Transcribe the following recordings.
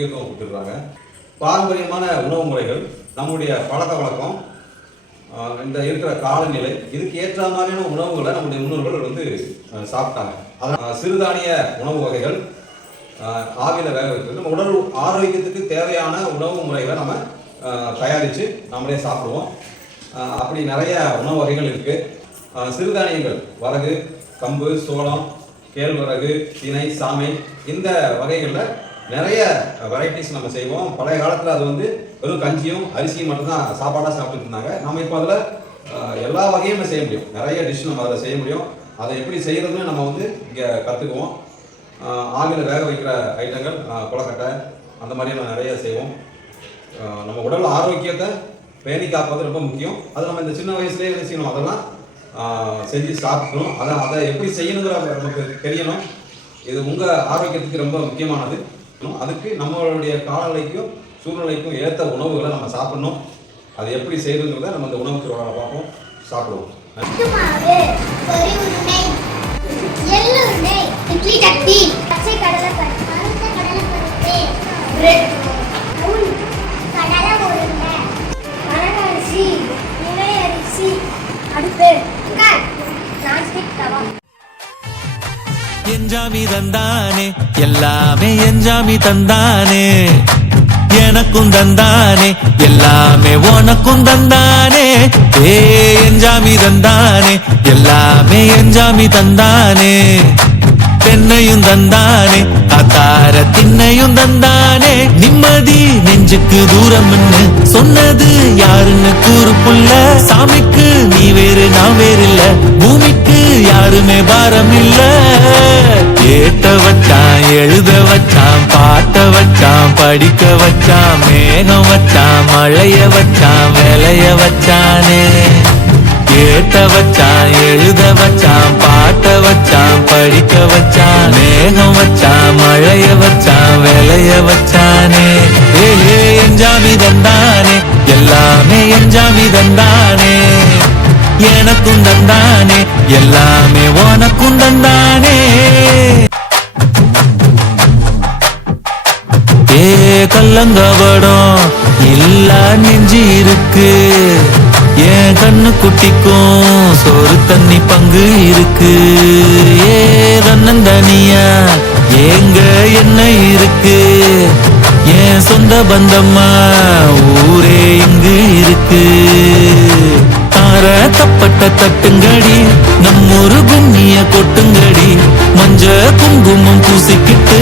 முக்கியத்துவம் கொடுத்துருக்காங்க. பாரம்பரியமான உணவு முறைகள், நம்முடைய பழக்க வழக்கம், இந்த இருக்கிற காலநிலை, இதுக்கு ஏற்ற மாதிரியான உணவுகளை நம்முடைய முன்னோர்கள் வந்து சாப்பிட்டாங்க. அதான் சிறுதானிய உணவு வகைகள், ஆவியில் வேக வைக்கிறது, நம்ம உடல் ஆரோக்கியத்துக்கு தேவையான உணவு முறைகளை நம்ம தயாரித்து நம்மளே சாப்பிடுவோம். அப்படி நிறைய உணவு வகைகள் இருக்குது. சிறுதானியங்கள், வரகு, கம்பு, சோளம், கேழ்வரகு, திணை, சாமை, இந்த வகைகளில் நிறைய வெரைட்டிஸ் நம்ம செய்வோம். பழைய காலத்தில் அது வந்து வெறும் கஞ்சியும் அரிசியும் மட்டும்தான் சாப்பாடாக சாப்பிட்டு இருந்தாங்க. நம்ம இப்போ அதில் எல்லா வகையுமே செய்ய முடியும். நிறைய டிஷ் நம்ம அதில் செய்ய முடியும். அதை எப்படி செய்கிறதுன்னு நம்ம வந்து இங்கே கற்றுக்குவோம். ஆவியில் வேக வைக்கிற ஐட்டங்கள், கொலக்கட்டை, அந்த மாதிரியெல்லாம் நிறைய செய்வோம். நம்ம உடல் ஆரோக்கியத்தை பேணி காப்பது ரொம்ப முக்கியம். அது நம்ம இந்த சின்ன வயசுலேயே என்ன செய்யணும், அதெல்லாம் செஞ்சு சாப்பிடணும். அதை எப்படி செய்யணுங்கிற நமக்கு தெரியணும். இது உங்கள் ஆரோக்கியத்துக்கு ரொம்ப முக்கியமானது. அதுக்கு நம்மளுடைய காலநிலைக்கும் சூழ்நிலைக்கும் ஏற்ற உணவுகளை நம்ம சாப்பிடணும். அது எப்படி செய்யறதுங்கிறத நம்ம இந்த உணவு திருவிழாவில் பார்ப்போம், சாப்பிடுவோம். என்ஜாமி தந்தானே, எல்லாமே என்ஜாமி தந்தானே, எனக்கும் தந்தானே, எல்லாமே உனக்கும் தந்தானே. ஏ என்ஜாமி தந்தானே, எல்லாமே என்ஜாமி தந்தானே, தென்னையும் தந்தானே, காத்தார திண்ணையும் தந்தானே. நிம்மதி நெஞ்சுக்கு தூரம்னு சொன்னது யாருன்னு கூறு புள்ள. சாமிக்கு நீ வேறு நான் வேறு இல்ல, பூமிக்கு யாருமே பாரம் இல்ல. ஏத்த வச்சான், எழுத வச்சான், பாட்ட வச்சான், படிக்க வச்சான், மேகம் வச்சான், மழைய வச்சான், விளைய வச்சானே. ஏத்த வச்சான், எழுத வச்சான், பாட்ட வச்சான், படிக்க வச்சான், மேகம் வச்சான், மழைய வச்சான், விளைய வச்சானே. ஏ என்ஜாமி தந்தானே, எல்லாமே என்ஜாமி தந்தானே, எனக்கும் தந்தானே, எல்லாமே உனக்கும் தந்தானே. ஏ கல்லங்கபடம் இல்ல நெஞ்சு இருக்கு, என் கண்ணு குட்டிக்கும் சோறு தண்ணி பங்கு இருக்கு. ஏ தன்னந்தனியா ஏங்க என்ன இருக்கு, என் சொந்த பந்தம்மா ஊரே இங்கு இருக்கு. தார தப்பட்ட தட்டுங்கடி, நம்மொரு கும்மிய கொட்டுங்கடி, மஞ்ச குங்குமம் பூசிக்கிட்டு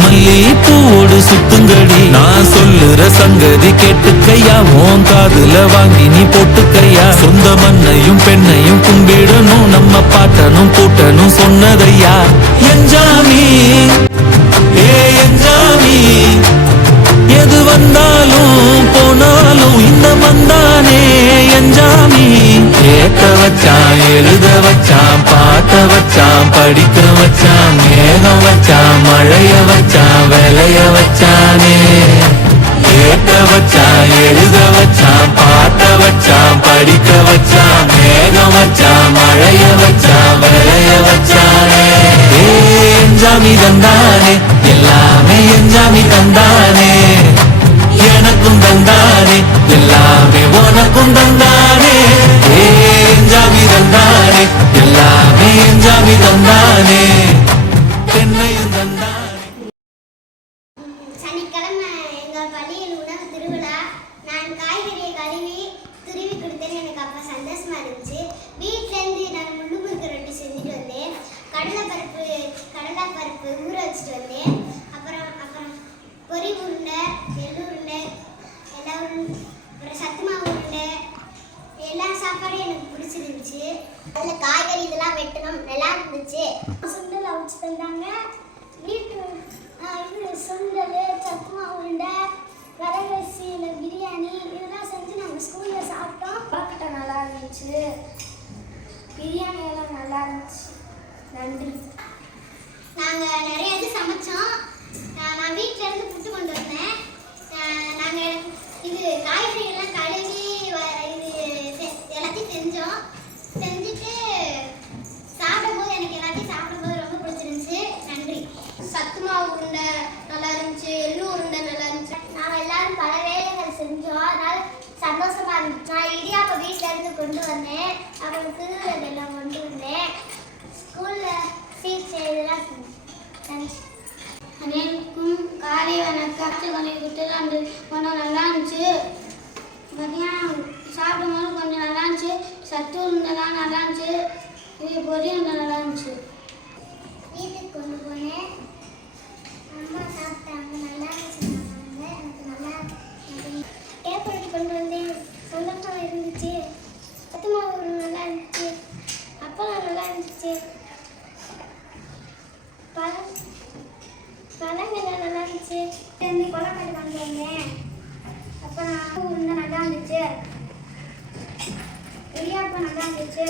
மல்லி பூவோடு சுத்துங்கடி. நான் சொல்லுற சங்கதி கேட்டுக்கையா, உன் காதுல வாங்கி நீ போட்டுக்கையா. சொந்த மண்ணையும் பெண்ணையும் கும்பிடணும், நம்ம பாட்டனும் கூட்டனும் சொன்னதையா. என்ஜாமி ஏ என்ஜாமி, எது வந்தாலும் போனாலும் இந்த மந்தானே என்ஜாமி. ஏத்த வச்சான், எழுத வச்சான், பாட்ட வச்சான், படிக்க வச்சான், மேகம் வச்சான், மழைய வச்சான், விளைய வச்சானே. ஏத்த வச்சான், எழுத வச்சான், பாட்ட வச்சான், படிக்க வச்சான், மேகம் வச்சான், மழைய வச்சான், விளைய வச்சானே. என்ஜாமி தந்தானே, எல்லாமே என்ஜாமி தந்தானே, எனக்கும் தந்தானே, எல்லாமே உனக்கும் தந்தானே. என்ஜாமி தந்தானே, எல்லாமே என்ஜாமி தந்தானே, தென்னையும் தந்தானே. சனிக்கிழமை எங்கள் பள்ளியில் உணவு திருவிழா. நான் காய்கறியை கழுவி துருவி கொடுத்தேன். எனக்கு அப்போ சந்தோஷமா இருந்துச்சு. வீட்டிலேருந்து நான் முள்ளு முறுக்கு ரொட்டி செஞ்சுட்டு வந்தேன். கடலைப்பருப்பு ஊற வச்சுட்டு வந்தேன். அப்புறம் பொரி உருண்டை, எள்ளு உருண்டை, அப்புறம் சத்து மாவு உருண்டை, எல்லா சாப்பாடும் எனக்கு பிடிச்சிருந்துச்சு. அதில் காய்கறி இதெல்லாம் வெட்டணும், நல்லா இருந்துச்சு. சுண்டல் அவிச்சு தந்தாங்க. சுண்டல், சத்து மாவு உருண்டை, வரகரிசியில் பிரியாணி, இதெல்லாம் செஞ்சு நாங்கள் ஸ்கூலில் சாப்பிட்டோம். கொலக்கட்டை நல்லா இருந்துச்சு, பிரியாணி எல்லாம் நல்லா இருந்துச்சு. நன்றி. நாங்கள் நிறைய இது சமைச்சோம். நான் வீட்டில் இருந்து புட்டு கொண்டு வந்தேன். நாங்கள் இது காய்கறி எல்லாம் கழுவி இது எல்லாத்தையும் செஞ்சுட்டு சந்தோஷமா இருந்துச்சு. நான் இடியாப்பம் வீட்டில இருந்து கொண்டு வந்தேன். அப்புறம் திருவிழா எல்லாம் கொண்டு வந்தேன். ஸ்கூல்ல சீட் செய்தெல்லாம் செஞ்சேன். அனைவருக்கும் காலை வணக்கம். கொஞ்சம் நல்லா இருந்துச்சு. மதியம் சாப்பிடும்போது கொஞ்சம் நல்லா இருந்துச்சு. சத்து உருண்டெல்லாம் நல்லா இருந்துச்சு. இது பொரியல் நல்லா இருந்துச்சு. வீட்டுக்கு கொண்டு போனேன். அம்மா சாப்பிட்டாங்க. நல்லா இருந்துச்சு. எனக்கு நல்லா பேப்பர் கொண்டு வந்தேன். சந்தோஷமா இருந்துச்சு. சத்து மாவு நல்லா இருந்துச்சு. அப்பளம் நல்லா இருந்துச்சு. பழங்கள்லாம் நல்லா இருந்துச்சு. கொலக்கட்டை கொண்டு வந்தேன். அப்புறம் உருண்டை நல்லா இருந்துச்சு. இடியாப்பம் நல்லா இருந்துச்சு.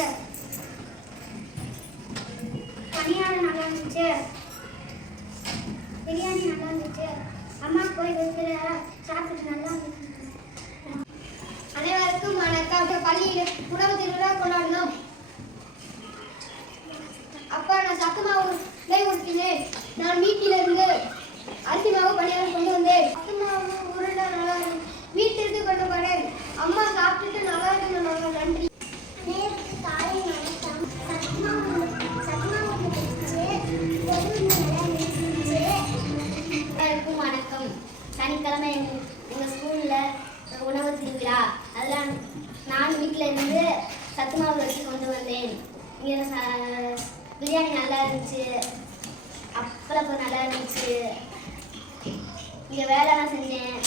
பனியாரம் நல்லா இருந்துச்சு. பிரியாணி நல்லா இருந்துச்சு. அம்மா போய் வைக்கிற சாப்பிட்டு நல்லா இருந்துச்சு. அனைவருக்கும் வணக்கம். பள்ளியில் உணவு திருவிழா கொண்டாடணும். அப்பா நான் சத்து மாவு உடுத்தினேன். நான் வீட்டிலிருந்து அரிசி மாவு பணியாரம் கொண்டு வந்தேன். சத்து மாவு உருண்டை நல்லா வீட்டிற்கு கொண்டு போனேன். அம்மா சாப்பிட்டுட்டு நல்லா இருந்தாங்க. நன்றி. காலை வணக்கம். சத்து மாவு எல்லாருக்கும் வணக்கம். சனிக்கிழமை எங்கள் ஸ்கூலில் உணவு திருவிழா. அதெல்லாம் நான் வீட்டில் இருந்து சத்து மாவு வச்சு கொண்டு வந்தேன். இங்கே பிரியாணி நல்லா இருந்துச்சு. அப்பளப்பம் நல்லா இருந்துச்சு. இங்கே வேலைலாம் செஞ்சேன்.